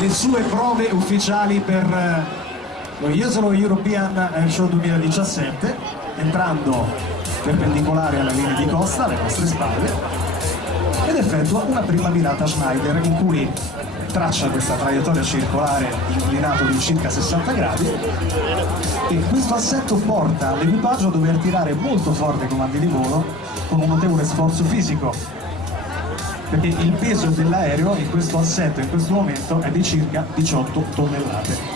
le sue prove ufficiali per lo Jesolo European Air Show 2017, entrando perpendicolare alla linea di costa, alle nostre spalle, ed effettua una prima virata Schneider in cui traccia questa traiettoria circolare inclinato di circa 60 gradi, e questo assetto porta l'equipaggio a dover tirare molto forte i comandi di volo con un notevole sforzo fisico, perché il peso dell'aereo in questo assetto in questo momento è di circa 18 tonnellate.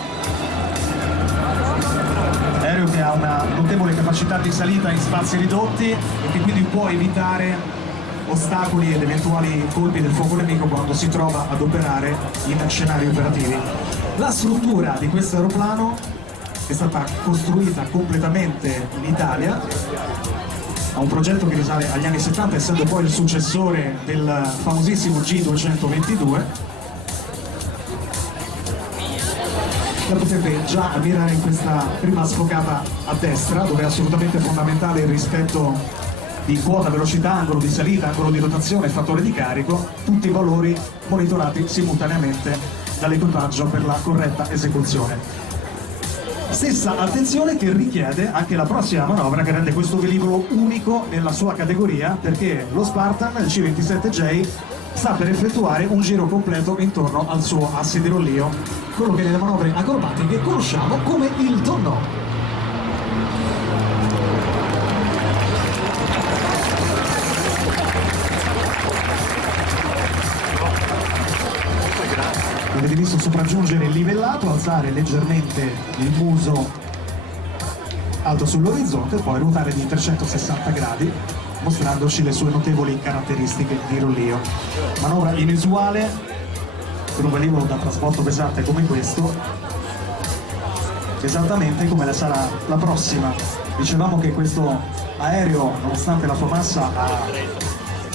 L'aereo che ha una notevole capacità di salita in spazi ridotti e che quindi può evitare ostacoli ed eventuali colpi del fuoco nemico quando si trova ad operare in scenari operativi. La struttura di questo aeroplano è stata costruita completamente in Italia, ha un progetto che risale agli anni 70, essendo poi il successore del famosissimo G222. La potete già ammirare in questa prima sfocata a destra, dove è assolutamente fondamentale il rispetto di quota, velocità, angolo di salita, angolo di rotazione, fattore di carico, tutti i valori monitorati simultaneamente dall'equipaggio per la corretta esecuzione. Stessa attenzione che richiede anche la prossima manovra, che rende questo velivolo unico nella sua categoria, perché lo Spartan, il C-27J, sta per effettuare un giro completo intorno al suo asse di rollio, quello che nelle manovre acrobatiche conosciamo come il tonneau. Avete visto sopraggiungere il livellato, alzare leggermente il muso alto sull'orizzonte e poi ruotare di 360 gradi, mostrandoci le sue notevoli caratteristiche di rollio. Manovra inusuale per un velivolo da trasporto pesante come questo, esattamente come la sarà la prossima. Dicevamo che questo aereo, nonostante la sua massa, ha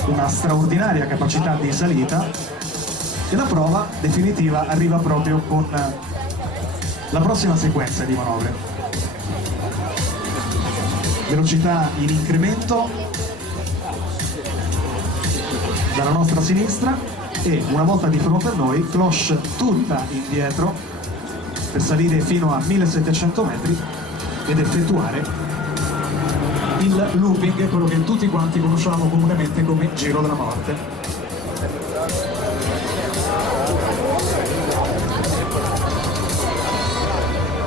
una straordinaria capacità di salita, e la prova definitiva arriva proprio con la prossima sequenza di manovre. Velocità in incremento dalla nostra sinistra e una volta di fronte a noi, cloche tutta indietro per salire fino a 1700 metri ed effettuare il looping, quello che tutti quanti conosciamo comunemente come giro della morte.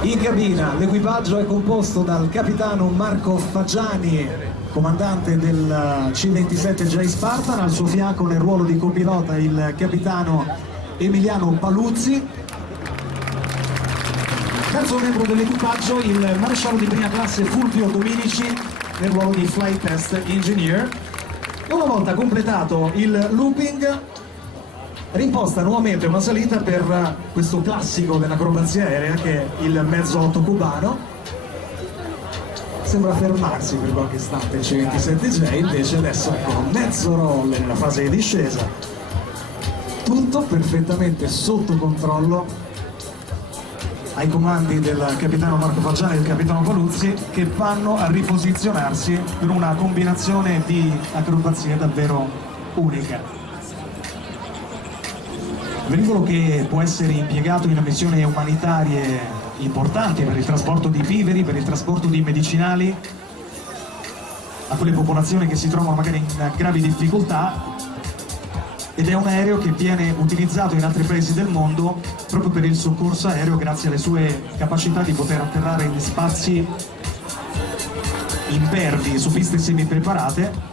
In cabina l'equipaggio è composto dal capitano Marco Faggiani, comandante del C-27J Spartan, al suo fianco nel ruolo di copilota il capitano Emiliano Paluzzi. Terzo membro dell'equipaggio il maresciallo di prima classe Fulvio Dominici nel ruolo di Flight Test Engineer. E una volta completato il looping rimposta nuovamente una salita per questo classico dell'acrobazia aerea che è il mezzo 8 cubano. Sembra fermarsi per qualche istante il C-27J, invece adesso ecco mezzo roll nella fase di discesa, tutto perfettamente sotto controllo ai comandi del capitano Marco Faggiani e del capitano Paluzzi, che vanno a riposizionarsi per una combinazione di acrobazie davvero unica. Velivolo che può essere impiegato in missioni umanitarie importanti per il trasporto di viveri, per il trasporto di medicinali a quelle popolazioni che si trovano magari in gravi difficoltà, ed è un aereo che viene utilizzato in altri paesi del mondo proprio per il soccorso aereo, grazie alle sue capacità di poter atterrare in spazi impervi su piste semi-preparate,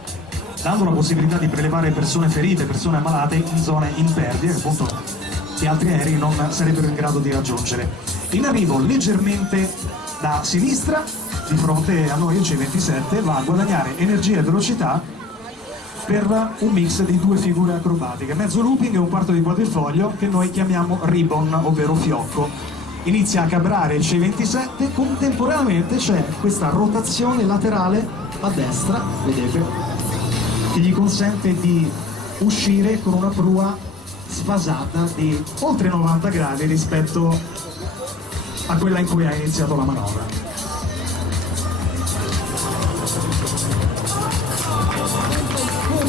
dando la possibilità di prelevare persone ferite, persone ammalate in zone impervie, appunto, che altri aerei non sarebbero in grado di raggiungere. In arrivo leggermente da sinistra, di fronte a noi il C-27 va a guadagnare energia e velocità per un mix di due figure acrobatiche, mezzo looping e un quarto di quadrifoglio, che noi chiamiamo ribbon, ovvero fiocco. Inizia a cabrare il C-27, contemporaneamente c'è questa rotazione laterale a destra, vedete, che gli consente di uscire con una prua sfasata di oltre 90 gradi rispetto a quella in cui ha iniziato la manovra.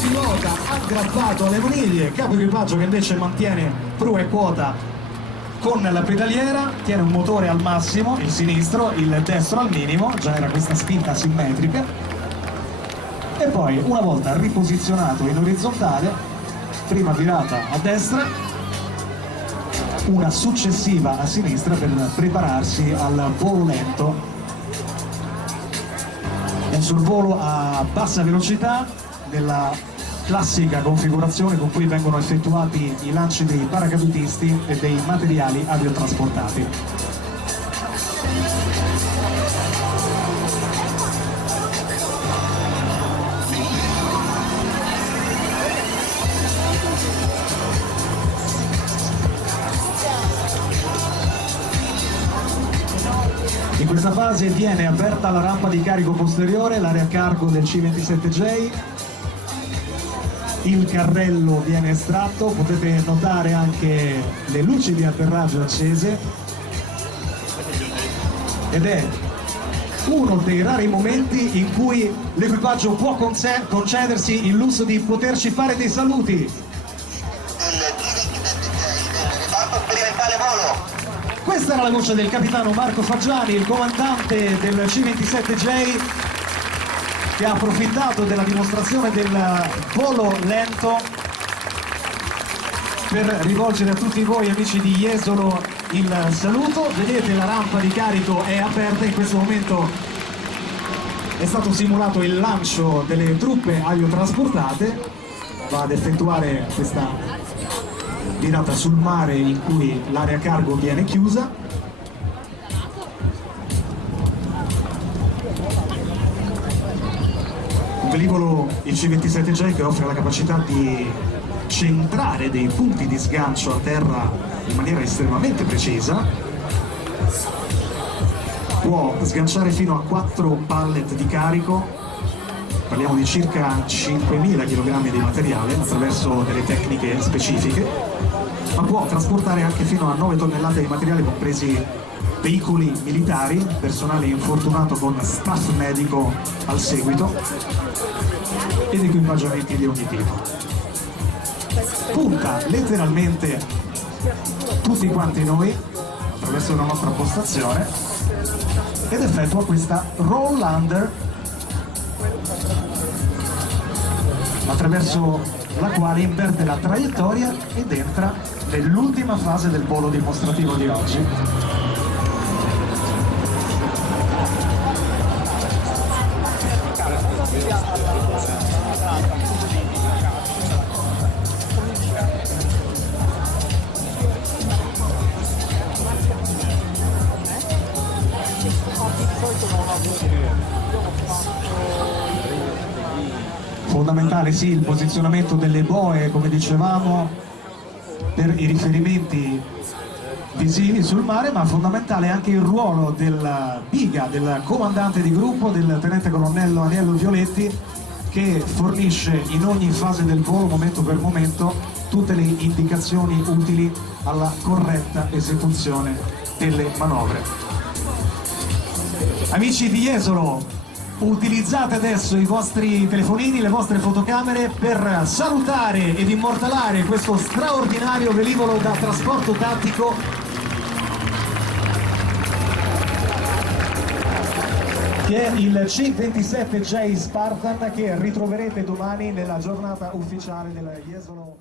Pilota aggrappato alle maniglie, capo equipaggio che invece mantiene prua e quota con la pedaliera, tiene un motore al massimo, il sinistro, il destro al minimo, genera questa spinta simmetrica, e poi una volta riposizionato in orizzontale, prima virata a destra, una successiva a sinistra per prepararsi al volo lento, un sorvolo a bassa velocità nella classica configurazione con cui vengono effettuati i lanci dei paracadutisti e dei materiali aviotrasportati. In questa fase viene aperta la rampa di carico posteriore, l'area cargo del C27J, il carrello viene estratto, potete notare anche le luci di atterraggio accese, ed è uno dei rari momenti in cui l'equipaggio può concedersi il lusso di poterci fare dei saluti. Il G27J del reparto sperimentale volo. Questa era la voce del capitano Marco Faggiani, il comandante del C27J, che ha approfittato della dimostrazione del volo lento per rivolgere a tutti voi amici di Jesolo il saluto. Vedete, la rampa di carico è aperta, in questo momento è stato simulato il lancio delle truppe aviotrasportate, va ad effettuare questa virata sul mare in cui l'area cargo viene chiusa. Un velivolo, il C27J, che offre la capacità di centrare dei punti di sgancio a terra in maniera estremamente precisa, può sganciare fino a 4 pallet di carico, parliamo di circa 5.000 kg di materiale attraverso delle tecniche specifiche, ma può trasportare anche fino a 9 tonnellate di materiale, compresi veicoli militari, personale infortunato con staff medico al seguito ed equipaggiamenti di ogni tipo. Punta letteralmente tutti quanti noi attraverso la nostra postazione ed effettua questa roll under, attraverso la quale inverte la traiettoria ed entra nell'ultima fase del volo dimostrativo di oggi. Fondamentale sì il posizionamento delle boe, come dicevamo, per i riferimenti visivi sul mare, ma fondamentale anche il ruolo del BIGA, del comandante di gruppo, del tenente colonnello Aniello Violetti, che fornisce in ogni fase del volo, momento per momento, tutte le indicazioni utili alla corretta esecuzione delle manovre. Amici di Jesolo, utilizzate adesso i vostri telefonini, le vostre fotocamere per salutare ed immortalare questo straordinario velivolo da trasporto tattico che è il C27J Spartan, che ritroverete domani nella giornata ufficiale del Jesolo.